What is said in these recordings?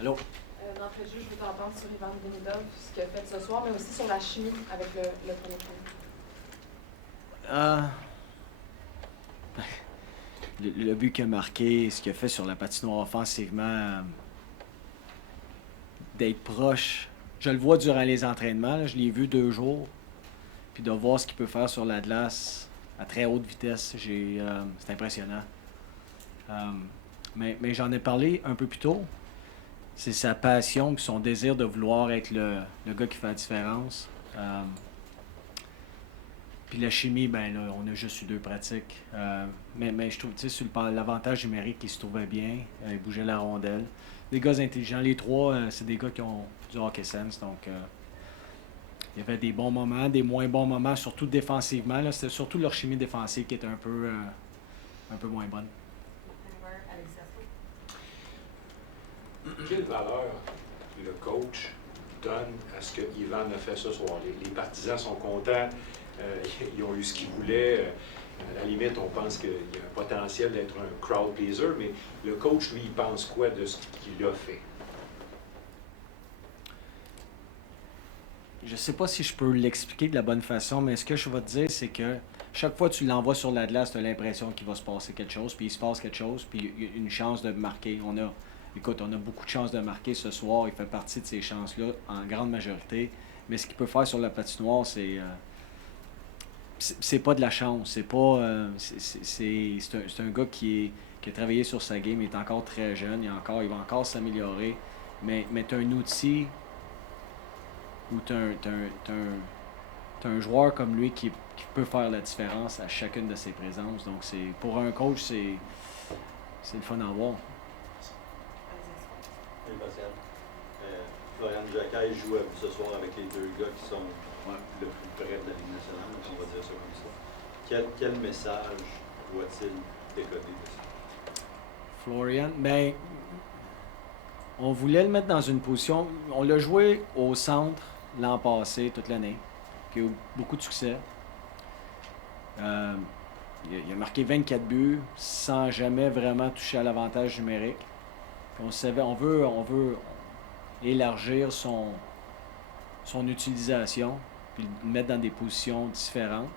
Allô? D'entrée de jeu, je veux t'entendre sur Demidov, ce qu'il a fait ce soir, mais aussi sur la chimie avec le premier film. Le but qu'il a marqué, ce qu'il a fait sur la patinoire offensivement, d'être proche. Je le vois durant les entraînements, là, je l'ai vu 2 jours. Puis de voir ce qu'il peut faire sur la glace à très haute vitesse, c'est impressionnant. Mais j'en ai parlé un peu plus tôt. C'est sa passion et son désir de vouloir être le gars qui fait la différence. Puis la chimie, ben là, on a juste eu 2 pratiques. Mais je trouve, tu sais, sur l'avantage numérique, il se trouvait bien. Il bougeait la rondelle. Des gars intelligents. Les 3, c'est des gars qui ont du hockey sense. Donc, il y avait des bons moments, des moins bons moments, surtout défensivement. Là, c'était surtout leur chimie défensive qui était un peu moins bonne. Quelle valeur le coach donne à ce que Yvan a fait ce soir? Les partisans sont contents, ils ont eu ce qu'ils voulaient. À la limite, on pense qu'il y a un potentiel d'être un crowd pleaser, mais le coach, lui, il pense quoi de ce qu'il a fait? Je sais pas si je peux l'expliquer de la bonne façon, mais ce que je vais te dire, c'est que chaque fois que tu l'envoies sur la glace, tu as l'impression qu'il va se passer quelque chose, puis il se passe quelque chose, puis il y a une chance de marquer. Écoute, on a beaucoup de chances de marquer ce soir. Il fait partie de ces chances-là en grande majorité. Mais ce qu'il peut faire sur la patinoire, c'est pas de la chance. C'est pas. C'est un gars qui a travaillé sur sa game. Il est encore très jeune. Il va encore s'améliorer. Mais tu as un outil où tu as un joueur comme lui qui peut faire la différence à chacune de ses présences. Donc, pour un coach, c'est le fun à voir. Pascal. Florian Jacquet joue ce soir avec les 2 gars qui sont le plus près de la Ligue nationale, on va dire ça comme ça. Quel message doit-il décoder de ça? Florian, ben, on voulait le mettre dans une position. On l'a joué au centre l'an passé, toute l'année, qui a eu beaucoup de succès. Il a marqué 24 buts sans jamais vraiment toucher à l'avantage numérique. On veut élargir son utilisation, puis le mettre dans des positions différentes.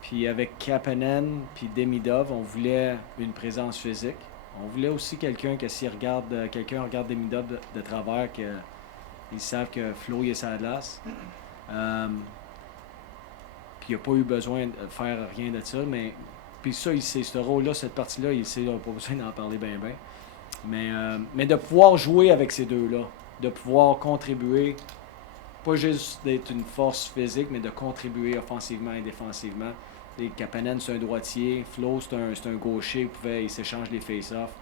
Puis avec Kapanen puis Demidov, on voulait une présence physique. On voulait aussi quelqu'un que si quelqu'un regarde Demidov de travers, ils savent que Flo il est sur la glace. Puis il n'a pas eu besoin de faire rien de ça, mais puis ça, il sait ce rôle-là, cette partie-là, il sait, il n'a pas besoin d'en parler bien. Mais de pouvoir jouer avec ces 2-là, de pouvoir contribuer, pas juste d'être une force physique, mais de contribuer offensivement et défensivement. Et Kapanen, c'est un droitier. Flo, c'est un gaucher. Il s'échange les face-offs.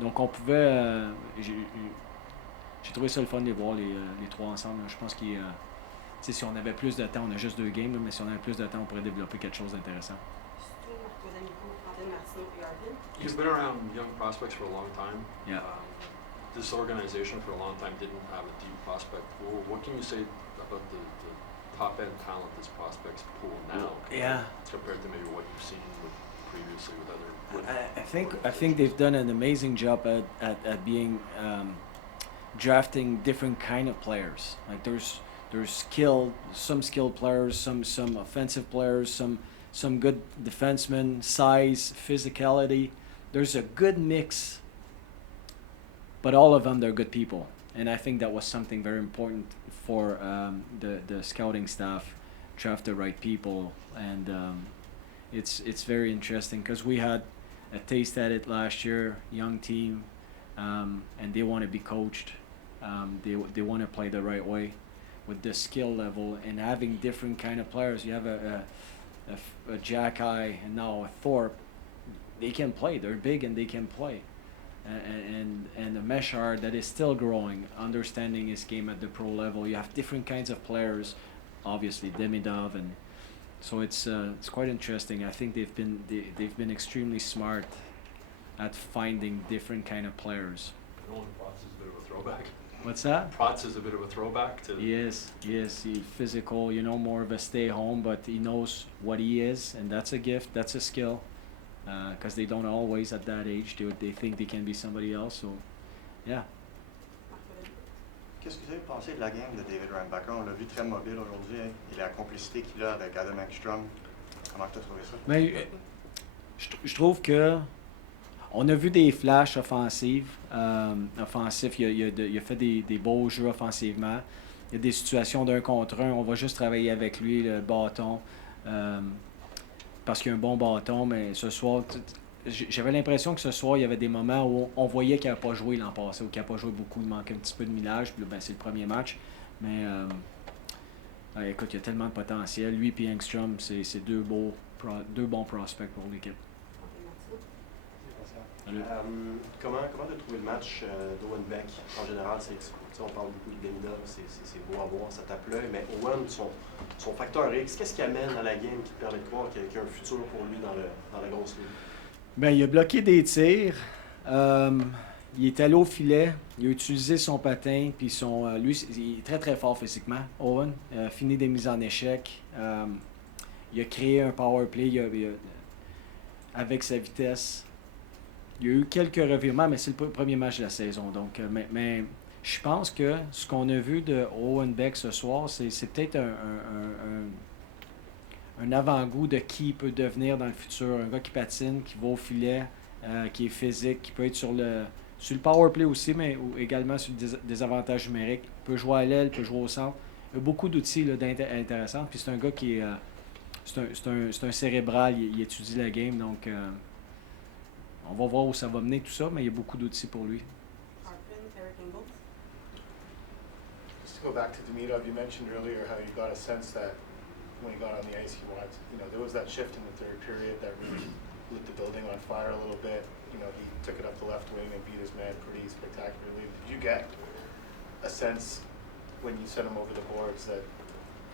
Donc, on pouvait... j'ai trouvé ça le fun de les voir, les 3 ensemble. Je pense que si on avait plus de temps, on a juste 2 games, mais si on avait plus de temps, on pourrait développer quelque chose d'intéressant. You've been around young prospects for a long time. Yeah. This organization for a long time didn't have a deep prospect pool. What can you say about the top-end talent this prospects pool now compared to maybe what you've seen previously with other... I think they've done an amazing job at being drafting different kind of players. Like there's some skilled players, some offensive players, some good defensemen, size, physicality. There's a good mix, but all of them, they're good people. And I think that was something very important for the scouting staff, draft the right people. And it's very interesting because we had a taste at it last year, young team, and they want to be coached. They want to play the right way with the skill level and having different kind of players. You have a Jack-Eye and now a Thorpe. They can play. They're big and they can play. And a Meshard that is still growing, understanding his game at the pro level. You have different kinds of players, obviously Demidov, and so it's quite interesting. I think they've been extremely smart at finding different kind of players. Potts is a bit of a throwback. What's that? Potts is a bit of a throwback to... Yes, he's physical, more of a stay-home, but he knows what he is, and that's a gift, that's a skill, because they don't always, at that age, they think they can be somebody else, so Yeah. Qu'est-ce que vous avez pensé de la game de David Reinbacher? On l'a vu très mobile aujourd'hui, hein, et la complicité qu'il a avec Adam Ekstrom. Comment tu as trouvé ça? Mais je trouve que on a vu des flashs offensifs. Il a fait des beaux jeux offensivement. Il y a des situations d'un contre un. On va juste travailler avec lui, le bâton. Parce qu'il a un bon bâton, mais ce soir, j'avais l'impression que ce soir, il y avait des moments où on voyait qu'il n'avait pas joué l'an passé, ou qu'il n'a pas joué beaucoup, il manquait un petit peu de millage. Puis là, ben, c'est le premier match. Mais écoute, il y a tellement de potentiel. Lui et Engstrom, c'est deux bons prospects pour l'équipe. Comment tu as trouvé le match d'Owen Beck? En général, on parle beaucoup de Demidov, c'est beau à voir, ça tape l'œil, mais Owen, son facteur X, qu'est-ce qui amène à la game qui te permet de croire qu'il y a un futur pour lui dans la grosse ligue? Ben, il a bloqué des tirs. Il est allé au filet. Il a utilisé son patin. Puis lui, il est très très fort physiquement, Owen. Il a fini des mises en échec. Il a créé un power play avec sa vitesse. Il y a eu quelques revirements, mais c'est le premier match de la saison. Donc, mais je pense que ce qu'on a vu de Owen Beck ce soir, c'est peut-être un avant-goût de qui il peut devenir dans le futur. Un gars qui patine, qui va au filet, qui est physique, qui peut être sur le power play aussi, mais également sur le désavantage numérique. Il peut jouer à l'aile, il peut jouer au centre. Il y a beaucoup d'outils intéressants. Puis c'est un gars qui est... c'est un cérébral, il étudie la game, donc on va voir où ça va mener tout ça, mais il y a beaucoup d'outils pour lui. Just to go back to Demidov, you mentioned earlier how you got a sense that when he got on the ice, he wanted, there was that shift in the third period that really lit the building on fire a little bit. He took it up the left wing and beat his man pretty spectacularly. Did you get a sense when you sent him over the boards that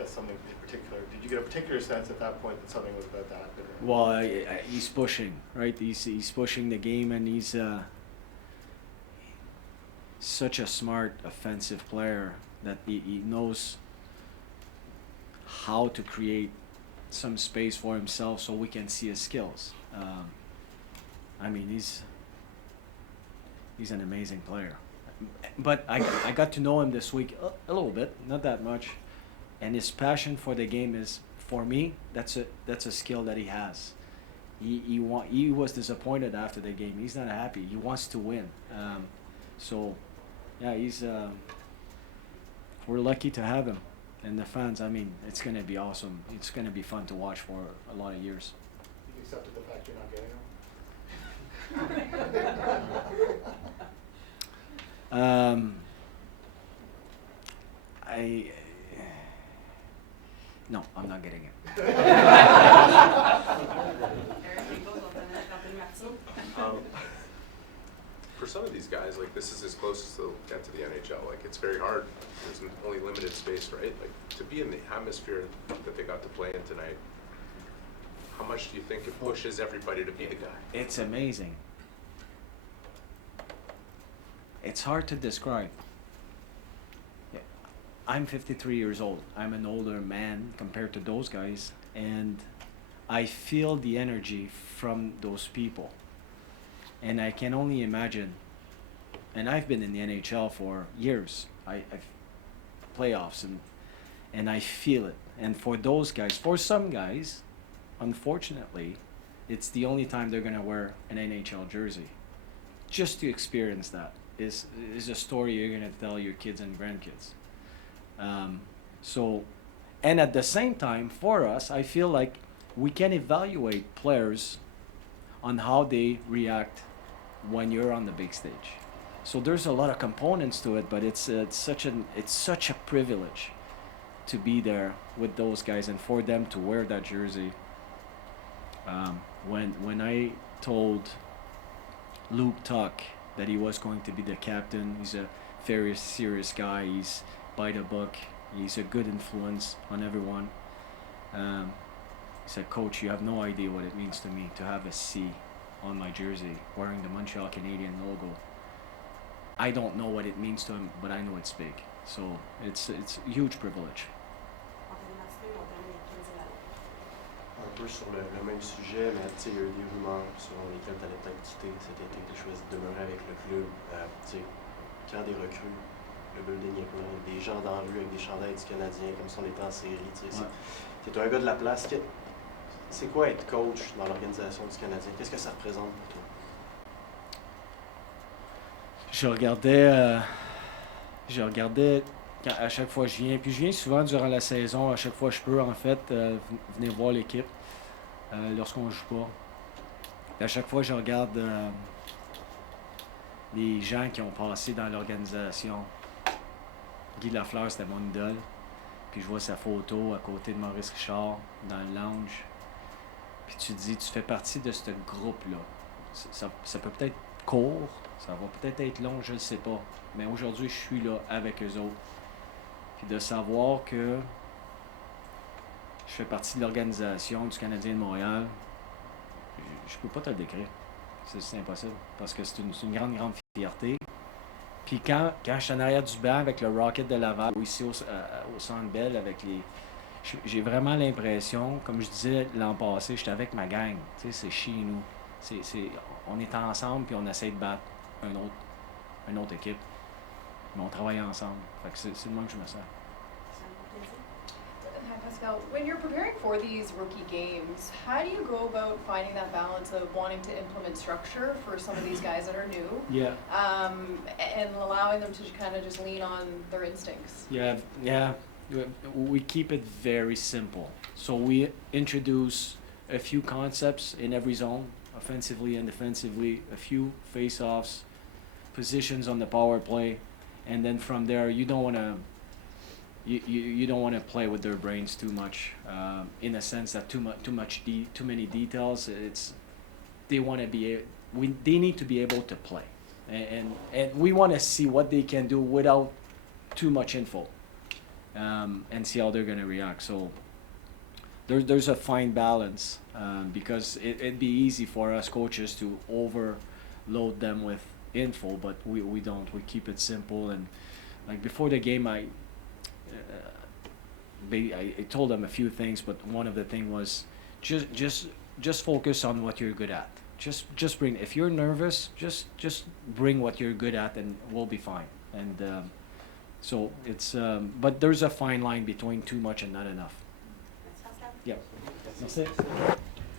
something particular? Did you get a particular sense at that point that something was about to happen? Well, he's pushing, right? He's pushing the game, and he's such a smart offensive player that he knows how to create some space for himself so we can see his skills. I mean, he's an amazing player. But I got to know him this week a little bit, not that much. And his passion for the game is, for me, that's a skill that he has. He was disappointed after the game. He's not happy. He wants to win. So, yeah, we're lucky to have him. And the fans, I mean, it's going to be awesome. It's going to be fun to watch for a lot of years. You accepted the fact you're not getting him? No, I'm not getting it. For some of these guys, like, this is as close as they'll get to the NHL. Like, it's very hard. There's only limited space, right? Like, to be in the atmosphere that they got to play in tonight, how much do you think it pushes everybody to be the guy? It's amazing. It's hard to describe. I'm 53 years old. I'm an older man compared to those guys, and I feel the energy from those people. And I can only imagine, and I've been in the NHL for years. I've playoffs, and I feel it. And for those guys, for some guys, unfortunately, it's the only time they're gonna wear an NHL jersey. Just to experience that is a story you're gonna tell your kids and grandkids. And at the same time, for us, I feel like we can evaluate players on how they react when you're on the big stage. So there's a lot of components to it, but it's such a privilege to be there with those guys and for them to wear that jersey. When I told Luke Tuck that he was going to be the captain, he's a very serious guy. He's by the book. He's a good influence on everyone. He said, "Coach, you have no idea what it means to me to have a C on my jersey wearing the Montreal Canadian logo. I don't know what it means to him, but I know it's big. So it's a huge privilege." Un peu sur le même sujet, mais il y a eu des rumeurs selon lesquelles tu allais peut-être quitter cet été, tu as choisi de demeurer avec le club. camp des recrues, le building est plein, des gens dans la rue avec des chandails du Canadien, comme si on était en série. Tu sais, tu es un gars de la place. C'est quoi être coach dans l'organisation du Canadien? Qu'est-ce que ça représente pour toi? Je regardais à chaque fois que je viens, puis je viens souvent durant la saison, à chaque fois que je peux, en fait, venir voir l'équipe lorsqu'on ne joue pas. Puis à chaque fois, je regarde les gens qui ont passé dans l'organisation. Guy Lafleur, c'était mon idole. Puis je vois sa photo à côté de Maurice Richard dans le lounge. Puis tu te dis, tu fais partie de ce groupe-là. Ça peut peut-être court, ça va peut-être être long, je ne sais pas. Mais aujourd'hui, je suis là avec eux autres. Puis de savoir que je fais partie de l'organisation du Canadien de Montréal, je peux pas te le décrire. C'est impossible. Parce que c'est une grande, grande fierté. Puis quand je suis en arrière du banc avec le Rocket de Laval, ou ici au Centre Bell, avec les... J'ai vraiment l'impression, comme je disais l'an passé, j'étais avec ma gang. Tu sais, c'est chez nous. On est ensemble, puis on essaie de battre une autre équipe. Mais on travaille ensemble. Fait que c'est le moins que je me sens. Hi, Pascal. When you're preparing for these rookie games, how do you go about finding that balance of wanting to implement structure for some of these guys that are new, Yeah. and allowing them to kind of just lean on their instincts? Yeah. We keep it very simple. So we introduce a few concepts in every zone, offensively and defensively, a few face-offs, positions on the power play, and then from there you don't want to you don't want to play with their brains too much, in a sense that too many details. They need to be able to play, and we want to see what they can do without too much info, and see how they're going to react. So there's a fine balance, because it'd be easy for us coaches to overload them with info, but we don't. We keep it simple, and like before the game, I told them a few things, but one of the things was just focus on what you're good at. Just bring. If you're nervous, just bring what you're good at, and we'll be fine. And so it's. But there's a fine line between too much and not enough. Yeah. That's it.